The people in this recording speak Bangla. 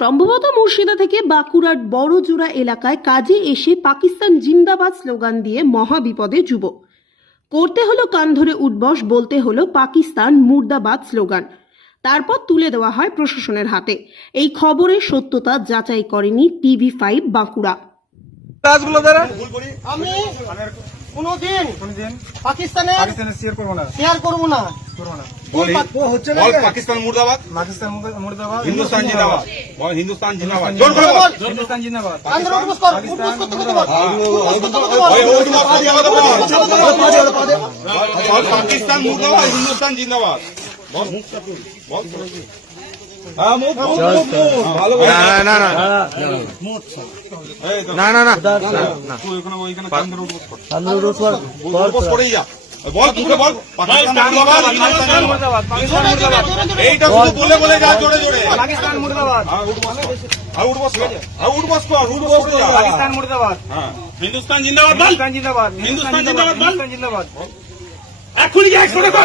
সম্ভবত মুর্শিদা থেকে বাঁকুড়ার বড়জোড়া এলাকায় কাজে এসে পাকিস্তান জিন্দাবাদ স্লোগান দিয়ে মহাবিপদে যুবক। করতে হলো কান ধরে উঠবস, বলতে হলো পাকিস্তান মুর্দাবাদ স্লোগান। তারপর তুলে দেওয়া হয় প্রশাসনের হাতে। এই খবরের সত্যতা যাচাই করেনি TV5 বাঁকুড়া। কাজগুলো দ্বারা আমি কোনোদিন পাকিস্তানের শেয়ার করবো না। হচ্ছে না পাকিস্তান মুর্দাবাদ, পাকিস্তান মুর্দাবাদ, হিন্দুস্তান জিন্দাবাদ, বল হিন্দুস্তান জিন্দাবাদ, জোর করে বল। হিন্দুস্তান জিন্দাবাদ। আন্দোলন উঠবস কর, উঠবস করতে বল। পাকিস্তান মুর্দাবাদ, হিন্দুস্তান জিন্দাবাদ, বল বল। হ্যাঁ মুখ ভালো না না না না না তুই ওইখানে কান্দর উঠবস করেই যা। বল মুখে বল পাকিস্তান মুর্দাবাদ, এইটা শুধু বলে বলে যা জোরে জোরে পাকিস্তান মুর্দাবাদ, উঠবস কর, পাকিস্তান মুর্দাবাদ, হ্যাঁ হিন্দুস্তান জিন্দাবাদ, বল হিন্দুস্তান জিন্দাবাদ, হিন্দুস্তান জিন্দাবাদ, বল হিন্দুস্তান জিন্দাবাদ। এখনই একশো টাকা